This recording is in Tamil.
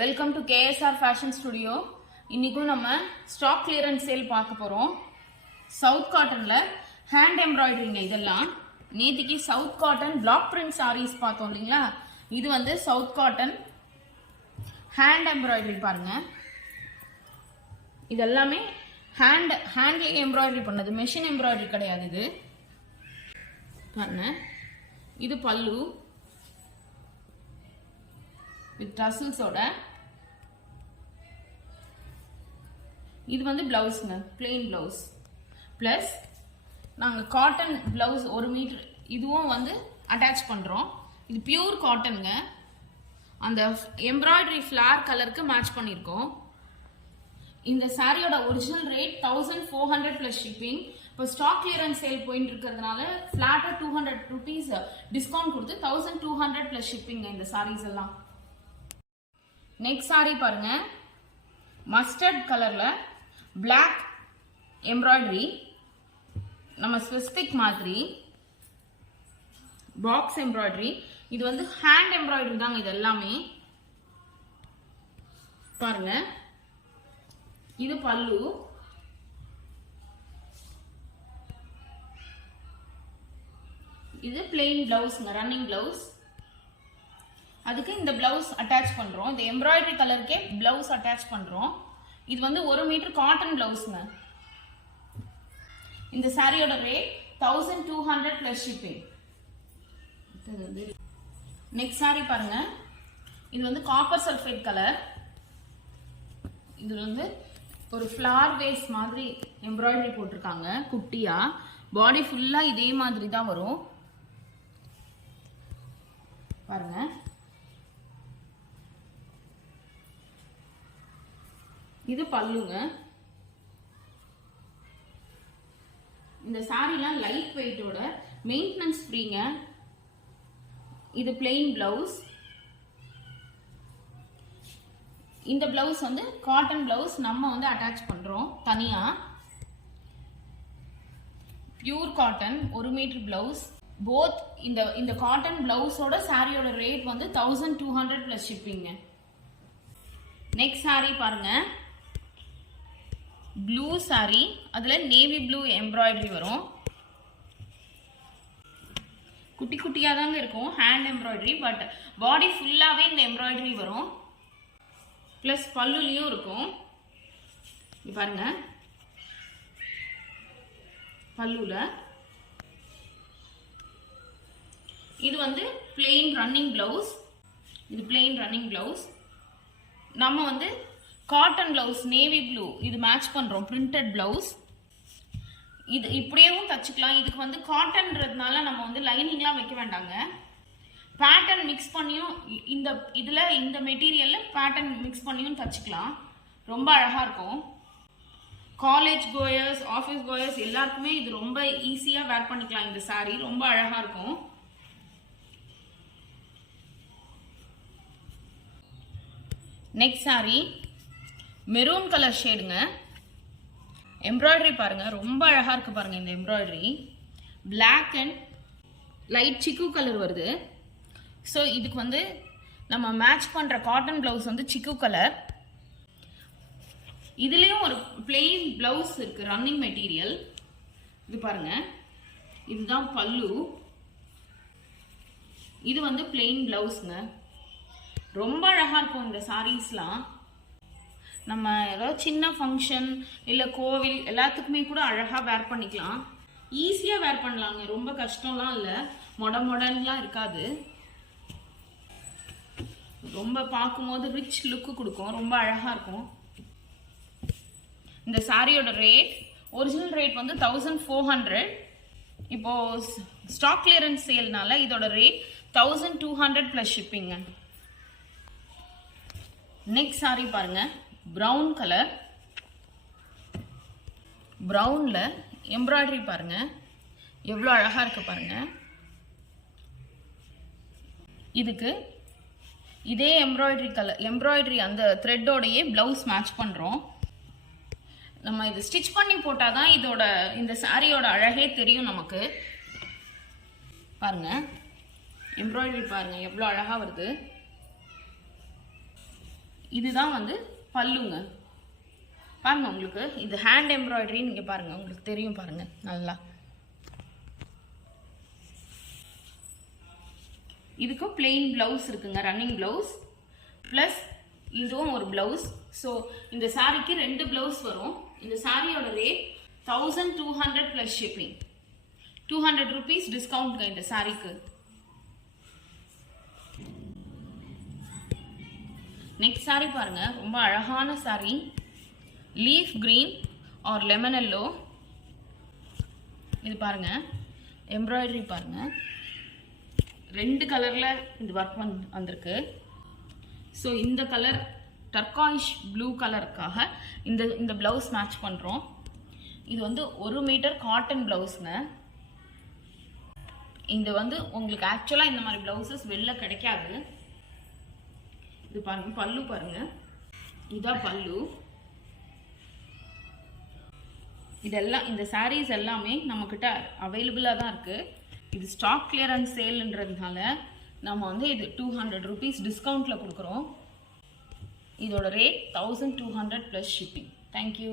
Welcome to KSR fashion studio. இன்னைக்கும் நம்ம ஸ்டாக் கிளியரன்ஸ் சேல் பார்க்க போகிறோம். சவுத் காட்டனில் ஹேண்ட் எம்ப்ராய்டரிங்க. இதெல்லாம் நேற்றுக்கு south cotton block print saris பார்த்தோம் இல்லைங்களா? இது வந்து சவுத் காட்டன் ஹேண்ட் எம்ப்ராய்டரி பாருங்க. இதெல்லாமே ஹேண்ட்லேயே எம்ப்ராய்டரி பண்ணது, மெஷின் எம்ப்ராய்டரி கிடையாது. இது பாருங்க, இது பல்லு வித் டசல்ஸோட. இது வந்து பிளவுஸ்ங்க, பிளெயின் பிளவுஸ். பிளஸ் நாங்கள் காட்டன் பிளவுஸ் 1 மீட்டர் இதுவும் வந்து அட்டாச் பண்ணுறோம். இது பியூர் காட்டனுங்க. அந்த எம்ப்ராய்டரி ஃப்ளார் கலருக்கு மேட்ச் பண்ணியிருக்கோம். இந்த சாரியோட ஒரிஜினல் ரேட் 1400 ப்ளஸ் ஷிப்பிங். இப்போ ஸ்டாக் கிளியரன்ஸ் சேல் போயிட்டு இருக்கிறதுனால ஃப்ளாட்டாக 200 rupees டிஸ்கவுண்ட் கொடுத்து 1200 ப்ளஸ் ஷிப்பிங்க இந்த சாரீஸ் எல்லாம். நெக்ஸ்ட் சாரி பாருங்க, மஸ்டர்ட் கலர்ல பிளாக் எம்ப்ராய்டரி, நம்ம ஸ்வஸ்திக் மாதிரி பாக்ஸ் எம்ப்ராய்டரி. இது வந்து ஹேண்ட் எம்ப்ராய்டரி தாங்க. இது எல்லாமே பாருங்க. இது பல்லு, இது பிளெயின் பிளவுஸ்ங்க, ரன்னிங் பிளவுஸ். அதுக்கு இந்த பிளவுஸ் அட்டாச் பண்றோம். இந்த எம்ப்ராய்டரி கலருக்கே பிளவுஸ் அட்டாச் பண்றோம். இது வந்து 1 மீட்டர் காட்டன் பிளவுஸ்ங்க. இந்த சாரியோட rate 1200 plus shipping. Next sari பாருங்க, இது வந்து காப்பர் சல்ஃபேட் கலர். இது வந்து ஒரு ஃப்ளார் வேஸ் மாதிரி எம்ப்ராய்டரி போட்டிருக்காங்க குட்டியா. பாடி ஃபுல்லா இதே மாதிரி தான் வரும் பாருங்க. இது பல்லுங்க. இந்த சாரிலாம் லைட் வெயிட்டோட, மெயின்டெனன்ஸ் ஃப்ரீங்க. இது பிளெயின் பிளவுஸ். இந்த பிளவுஸ் வந்து காட்டன் பிளவுஸ் நம்ம வந்து அட்டாச் பண்றோம் தனியா. Pure cotton 1 metre blouse. Both இந்த காட்டன் பிளவுஸோட சாரியோட ரேட் வந்து 1200 ப்ளஸ் ஷிப்பிங்க. நெக்ஸ்ட் சாரி பாருங்க, ப்ளூ சாரி, அதுல நேவி ப்ளூ எம்ப்ராய்டரி வரும். குட்டி குட்டியா தாங்க இருக்கும் ஹேண்ட் எம்ப்ராய்டரி, பட் பாடி ஃபுல்லாவே இந்த எம்ப்ராய்டரி வரும். பிளஸ் பல்லுலயும் இருக்கும். இது பாருங்க, பல்லுல இது வந்து பிளெயின் ரன்னிங் பிளவுஸ். இது பிளெயின் ரன்னிங் பிளவுஸ். நம்ம வந்து காட்டன் பிளவுஸ் நேவி ப்ளூ இது மேட்ச் பண்றோம், பிரிண்டட் பிளவுஸ். இது இப்படியேவும் தச்சுக்கலாம். இதுக்கு வந்து காட்டன்றதுனால நம்ம வந்து லைனிங்லாம் வைக்க வேண்டாங்க. பேட்டர்ன் மிக்ஸ் பண்ணியும் இந்த மெட்டீரியல்ல பேட்டர்ன் மிக்ஸ் பண்ணியும் தச்சுக்கலாம். ரொம்ப அழகா இருக்கும். காலேஜ் கோயர்ஸ், ஆஃபீஸ் கோயர்ஸ் எல்லாருக்குமே இது ரொம்ப ஈஸியா வேர் பண்ணிக்கலாம். இந்த சாரி ரொம்ப அழகா இருக்கும். நெக்ஸ்ட் சாரி மெரூன் கலர் ஷேடுங்க. எம்ப்ராய்டரி பாருங்க, ரொம்ப அழகா இருக்கு பாருங்க. இந்த எம்ப்ராய்டரி பிளாக் அண்ட் லைட் சிக்கு கலர் வருது. ஸோ இதுக்கு வந்து நம்ம மேட்ச் பண்ற காட்டன் பிளவுஸ் வந்து சிக்கு கலர். இதுலயும் ஒரு பிளெயின் பிளவுஸ் இருக்கு, ரன்னிங் மெட்டீரியல். இது பாருங்க, இதுதான் பல்லு. இது வந்து பிளெயின் பிளவுஸ்ங்க. ரொம்ப அழகா இருக்கும் இந்த சாரீஸ்லாம். நம்ம ஏதாவது சின்ன ஃபங்க்ஷன் இல்லை கோவில் எல்லாத்துக்குமே கூட அழகா வேர் பண்ணிக்கலாம். ஈஸியா வேர் பண்ணலாங்க, ரொம்ப கஷ்டம்லாம் இல்லை. மொடன்லாம் இருக்காது. ரொம்ப பார்க்கும்போது ரிச் லுக்கு கொடுக்கும், ரொம்ப அழகா இருக்கும். இந்த சாரியோட ரேட் ஒரிஜினல் ரேட் வந்து 1400. இப்போ ஸ்டாக் கிளியரன்ஸ் சேல்னால இதோட ரேட் 1200 ப்ளஸ் ஷிப்பிங்க. நெக்ஸ்ட் சாரி பாருங்க, பிரவுன் கலர். பிரவுன்ல எம்ப்ராய்டரி பாருங்க, எவ்வளோ அழகா இருக்கு பாருங்க. இதுக்கு இதே எம்ப்ராய்டரி அந்த த்ரெட்டோடையே பிளவுஸ் மேட்ச் பண்றோம். நம்ம இது ஸ்டிச் பண்ணி போட்டாதான் இந்த சாரியோட அழகே தெரியும் நமக்கு. பாருங்க, எம்ப்ராய்டரி பாருங்க எவ்வளோ அழகா வருது. இதுதான் வந்து பல்லுங்க. பாருங்க, உங்களுக்கு இது ஹேண்ட் எம்ப்ராய்டரி. நீங்கள் பாருங்கள், உங்களுக்கு தெரியும் பாருங்கள் நல்லா. இதுக்கும் பிளெயின் ப்ளவுஸ் இருக்குங்க, ரன்னிங் ப்ளவுஸ். ப்ளஸ் இதுவும் ஒரு ப்ளவுஸ். ஸோ இந்த சாரிக்கு 2 ப்ளவுஸ் வரும். இந்த சாரியோட ரேட் 1200 ப்ளஸ் ஷிப்பிங். 200 rupees டிஸ்கவுண்ட்ங்க இந்த சாரிக்கு. நெக்ஸ்ட் சாரி பாருங்க, ரொம்ப அழகான sorry. Leaf green R lemon yellow. இது பாருங்க, எம்ப்ராய்டரி பாருங்க, 2 கலர்ல இந்த ஒர்க் வந்திருக்கு. ஸோ இந்த கலர் டர்காயிஷ் ப்ளூ கலருக்காக இந்த பிளவுஸ் மேட்ச் பண்றோம். இது வந்து 1 மீட்டர் காட்டன் பிளவுஸ்ங்க. இது வந்து உங்களுக்கு ஆக்சுவலா இந்த மாதிரி பிளவுசஸ் வெளில கிடைக்காது. இது பாருங்க, பல்லு பாருங்க, இதான் பல்லு. இதெல்லாம் இந்த சாரீஸ் எல்லாமே நம்மக்கிட்ட அவைலபிளாக தான் இருக்கு. இது ஸ்டாக் கிளியரன்ஸ் சேல்ன்றதுனால நம்ம வந்து இது 200 rupees டிஸ்கவுண்ட்ல கொடுக்குறோம். இதோட ரேட் 1200 ப்ளஸ் ஷிப்பிங். தேங்க்யூ.